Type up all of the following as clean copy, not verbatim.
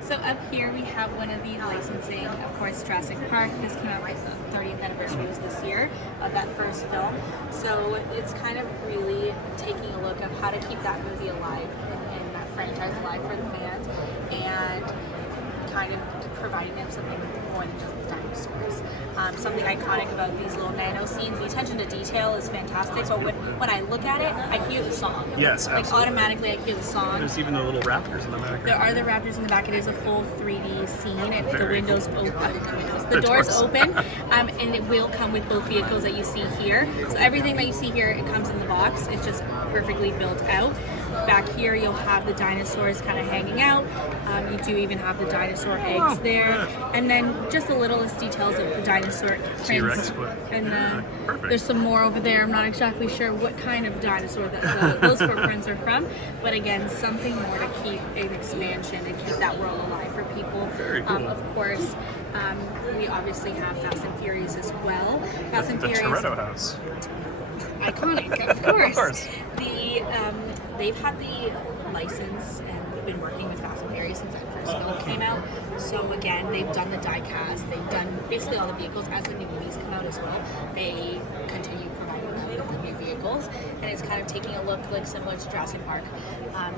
So up here we have one of the licensing, of course, Jurassic Park. This came out right, the 30th anniversary was this year of that first film. So it's kind of really taking a look at how to keep that movie alive and that franchise alive for the fans, and kind of providing them something more than just the dinosaurs. Something iconic about these little nano scenes, the attention to detail is fantastic, but when I look at it, I hear the song. Yes, absolutely. Like automatically I hear the song. There's even the little raptors in the background. There are the raptors in the back. It is a full 3D scene, and the windows cool. open. The doors open, and it will come with both vehicles that you see here. So everything that you see here, it comes in the box. It's just perfectly built out. Back here, you'll have the dinosaurs kind of hanging out. You do even have the dinosaur eggs there, and then just the littlest details of the dinosaur prints. And then there's some more over there. I'm not exactly sure what kind of dinosaur those footprints are from, but again, something more to keep an expansion and keep that world alive for people. Very cool. Of course, we obviously have Fast and Furious as well. Fast and Furious. The Toretto house. Iconic, of course. Of course. They've had the license and been working with Fast and Furious since that first film came out. So again, they've done the diecast, they've done basically all the vehicles as the new movies come out as well. They continue providing the new vehicles, and it's kind of taking a look like similar to Jurassic Park.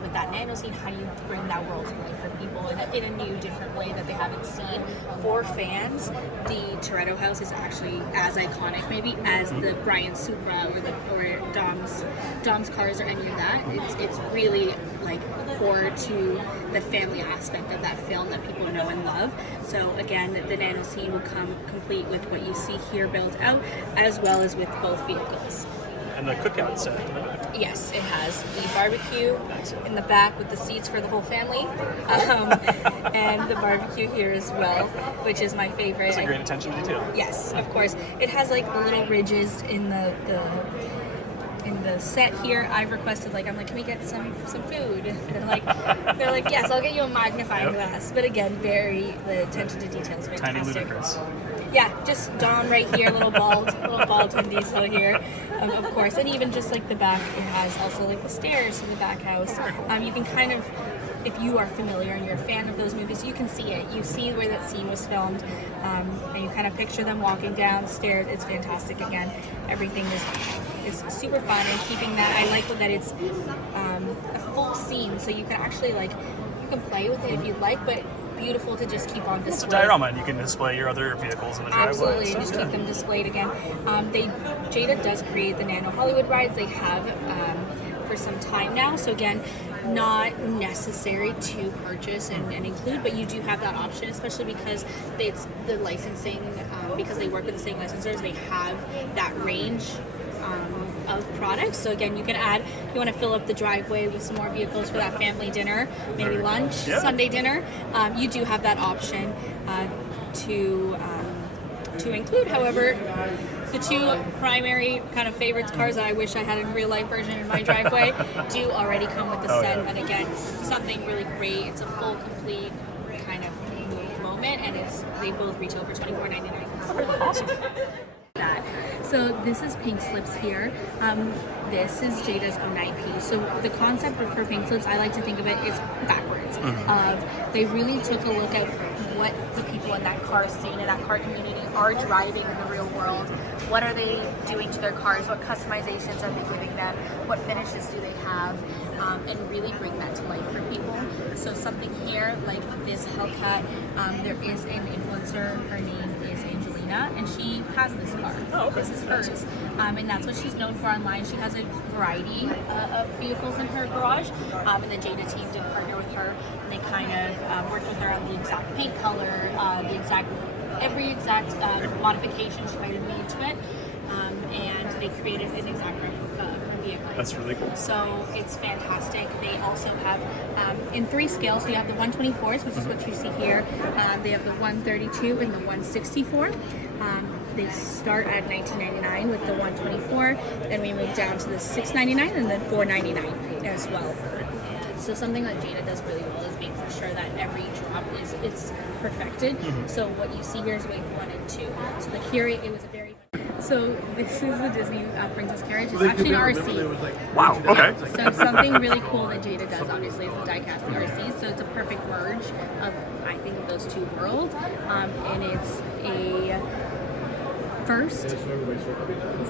With that nano scene, how do you bring that world to life for people in a new, different way that they haven't seen? For fans, the Toretto house is actually as iconic, maybe, as the Brian Supra or Dom's cars or any of that. It's really like core to the family aspect of that film that people know and love. So again, the nano scene will come complete with what you see here built out, as well as with both vehicles. And the cookout set in the back. Yes, it has the barbecue in the back with the seats for the whole family, and the barbecue here as well, which is my favorite. It's a great attention to detail. Yes, of course. It has like the little ridges in the set here. I've requested, I'm like, can we get some food? They're like, yes, I'll get you a magnifying glass. But again, the attention to detail is fantastic. Tiny ludicrous. Yeah, just Dom right here, little bald Vin Diesel here, of course. And even just like the back, it has also like the stairs to the back house. You can kind of, if you are familiar and you're a fan of those movies, you can see it. You see where that scene was filmed, and you kind of picture them walking down stairs. It's fantastic. Again, everything is super fun, and keeping that. I like that it's a full scene, so you can actually you can play with it if you'd like, but beautiful to just keep on display. It's a diorama, and you can display your other vehicles in the driveway. Absolutely, just keep them displayed again. Jada does create the Nano Hollywood rides. They have for some time now. So again, not necessary to purchase and include, but you do have that option, especially because it's the licensing, because they work with the same licensors, they have that range of products. So again, you can add, if you want to fill up the driveway with some more vehicles for that family dinner, maybe lunch, Sunday dinner, you do have that option to include. However, the two primary kind of favorites cars that I wish I had in real life version in my driveway do already come with the set. And again, something really great. It's a full, complete kind of moment, and they both retail for $24.99. Awesome. So this is Pink Slips here. This is Jada's own IP. So the concept for Pink Slips, I like to think of it, is backwards. They really took a look at what the people in that car scene, in that car community, are driving in the real world. What are they doing to their cars? What customizations are they giving them? What finishes do they have? And really bring that to life for people. So something here, like this Hellcat, there is an influencer, her name is Angelina, and she has this car. Oh, okay. This is hers. And that's what she's known for online. She has a variety of vehicles in her garage, and the Jada team did partner with her. And they kind of worked with her on the exact paint color, every exact modification she might have made to it, and they created an exact replica of her vehicle. That's really cool. So it's fantastic. They also have in 3 scales. So you have the 124s, which is what you see here. They have the 132 and the 164. They start at $19.99 with the 124. Then we move down to the $6.99 and then $4.99 as well. So something that Jada does really well is making sure that every drop it's perfected. So what you see here is wave 1 and 2. So here it was a very So this is the Disney Princess Carriage. It's actually an RC. Wow. Okay. So something really cool that Jada does, obviously, is the diecast the RC. So it's a perfect merge of, I think, of those two worlds. And it's a first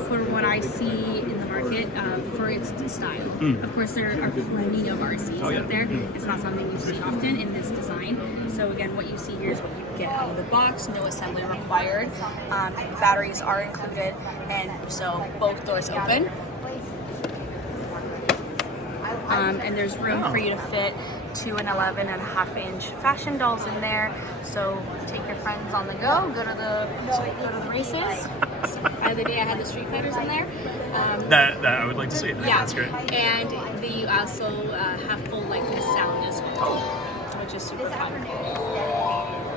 for what I see in the market for its style. Of course, there are plenty of RCs out there. It's not something you see often in this design. So again, what you see here is what you get out of the box. No assembly required. Batteries are included, and so both doors open. And there's room for you to fit 2 and 11.5-inch fashion dolls in there. So take your friends on the go to the races. The other day I had the Street Fighters in there. That I would like to see. Yeah, That's great. and you also have full length sound as well, which is super fun.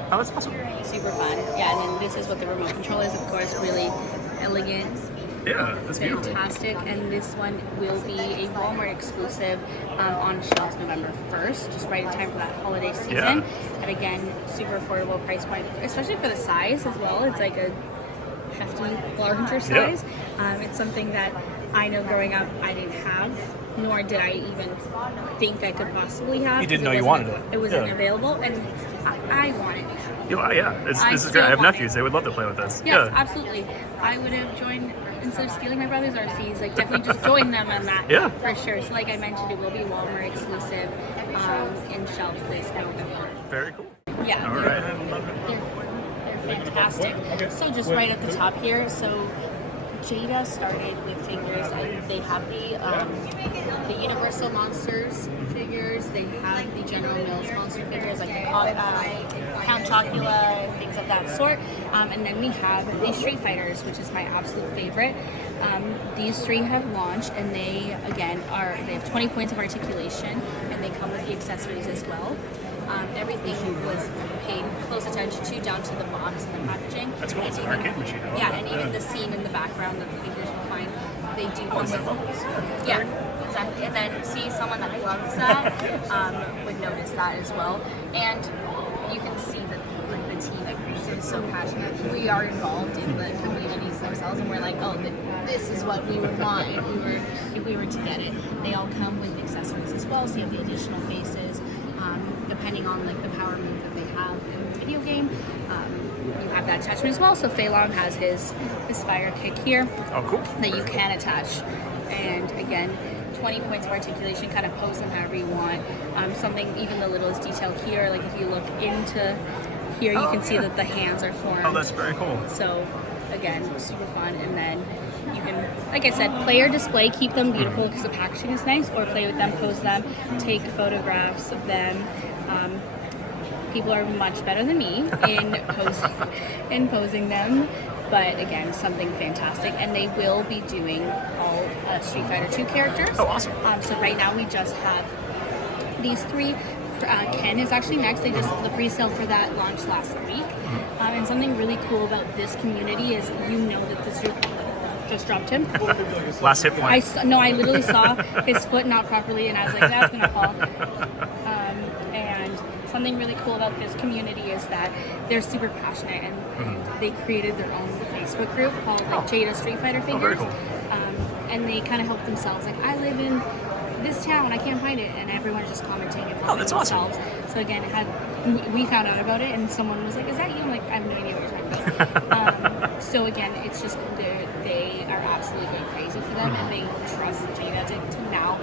Oh, that's awesome. Super fun. Yeah, and then this is what the remote control is. Of course, really elegant. Yeah, that's beautiful. Fantastic, and this one will be a Walmart exclusive on shelves November 1st, just right in time for that holiday season. Yeah. And again, super affordable price point, especially for the size as well. It's like a hefty, larger size. It's something that I know growing up I didn't have, nor did I even think I could possibly have. You didn't know you wanted it. It wasn't available, and I wanted it. Yeah, this is great. I have nephews. They would love to play with this. Yes, absolutely. I would have joined, instead of stealing my brother's RCs, like definitely just join them on that. Yeah. For sure. So like I mentioned, it will be Walmart exclusive in shelves this November. Very cool. Yeah. All right. They're fantastic. So just right at the top here, so Jada started with figures. They have the Universal Monsters figures. They have the General Mills monster figures, like the Count Chocula, things of that sort. And then we have the Street Fighters, which is my absolute favorite. These three have launched, and they have 20 points of articulation, and they come with the accessories as well. Everything was paid close attention to, down to the box and the packaging. That's cool. It's an arcade machine. Yeah, and even the scene in the background that the figures will find, they do come with. bubbles. Yeah, exactly. And then see someone that loves that would notice that as well. And you can see that the team at Kolton is so passionate. We are involved in the communities themselves, and we're like, oh, this is what we would want if we were to get it. They all come with accessories as well, so you have the additional faces. Depending on like the power move that they have in the video game, you have that attachment as well. So Fei Long has his fire kick here. Oh, cool. That you can attach, and again, 20 points of articulation. Kind of pose them however you want. Something even the littlest detail here, like if you look into here, you can see that the hands are formed. Oh, that's very cool. So again, super fun. And then you can, like I said, play or display, keep them beautiful because the packaging is nice, or play with them, pose them, take photographs of them. People are much better than me in posing them, but again, something fantastic. And they will be doing all Street Fighter 2 characters. Oh, awesome. So right now we just have these three. Ken is actually next. The pre-sale for that launched last week. And something really cool about this community is that this just dropped him. Last hit point. I literally saw his foot not properly, and I was like, that's gonna fall. And something really cool about this community is that they're super passionate, and they created their own Facebook group called Jada Street Fighter Figures. Very cool. And they kind of help themselves. Like, I live in this town, I can't find it, and everyone is just commenting and helping that's awesome. themselves. So again, we found out about it, and someone was like, "Is that you?" I'm like, "I have no idea what you're talking about." So again, it's just they are absolutely going crazy for them, and they trust Jada to now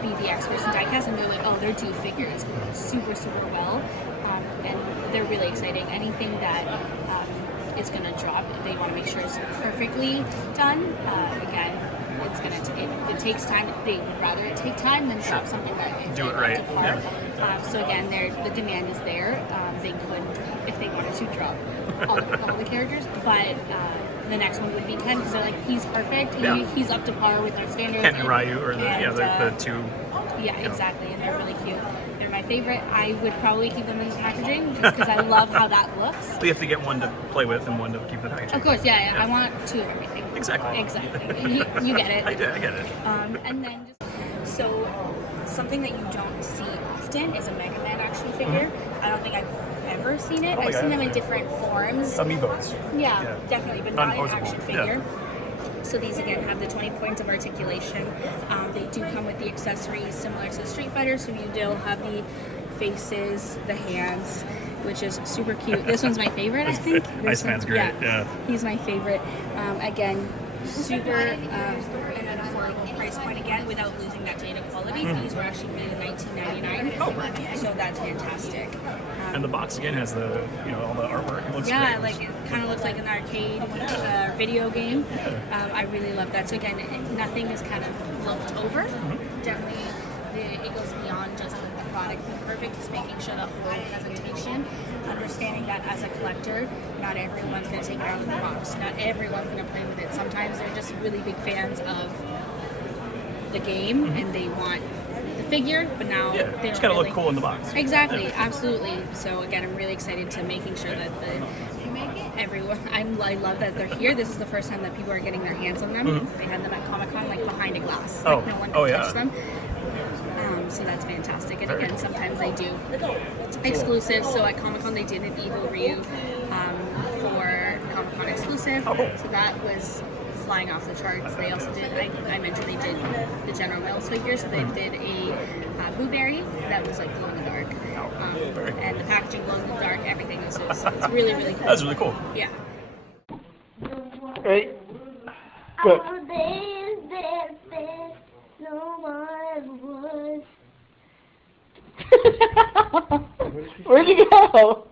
be the experts in diecast, and they're like, "Oh, they're due figures super well," and they're really exciting. Anything that is going to drop, they want to make sure it's perfectly done. Again, it takes time. They would rather it take time than drop something that Do it right. Yeah. So again, the demand is there. They could, if they wanted to, drop all the characters, but the next one would be Ken, because they're like, he's perfect. He's up to par with our standards. Ken and Ryu are the two. Yeah, exactly, and they're really cute. They're my favorite. I would probably keep them in the packaging just because I love how that looks. So you have to get one to play with and one to keep in the packaging. Of course, yeah. I want two of everything. Exactly. You get it. I get it. And then so something that you don't see often is a Meghan action figure. I don't think I've ever seen it. Oh, I've yeah. seen them in different forms. Amiibos. Yeah, definitely, but not an Unopposable. action figure. So these again have the 20 points of articulation. They do come with the accessories similar to Street Fighter, so you do have the faces, the hands, which is super cute. This one's my favorite, I think. Ice Man's great. Yeah. He's my favorite. Again, super and an affordable price point again without losing that Jada quality. These were actually made in 1999. Oh, right. So that's fantastic. And the box again has the all the artwork. It looks Yeah, great. like it kind of looks like an arcade video game. I really love that. So again, nothing is kind of looked over. Definitely, it goes beyond just the product being perfect. It's making sure the whole presentation, understanding that as a collector, not everyone's going to take it out of the box. Not everyone's going to play with it. Sometimes they're just really big fans of the game and they want the figure, but now Yeah, they're it's gotta really, look cool in the box. Exactly, absolutely. So again, I'm really excited to making sure that everyone. I love that they're here. This is the first time that people are getting their hands on them. They had them at Comic-Con, like behind a glass. Like, no one could touch them. So that's fantastic. And again, sometimes they do exclusives. So at Comic-Con, they did an Evil Ryu for Comic-Con exclusive. Oh, cool. So that was flying off the charts. They also did, I mentioned they did the General Mills figure, so they did a blueberry that was like glow in the dark. And the packaging glow in the dark, everything was just, it's really, really cool. That's really cool. Yeah. Ready? Good. No one ever was. Where'd you go?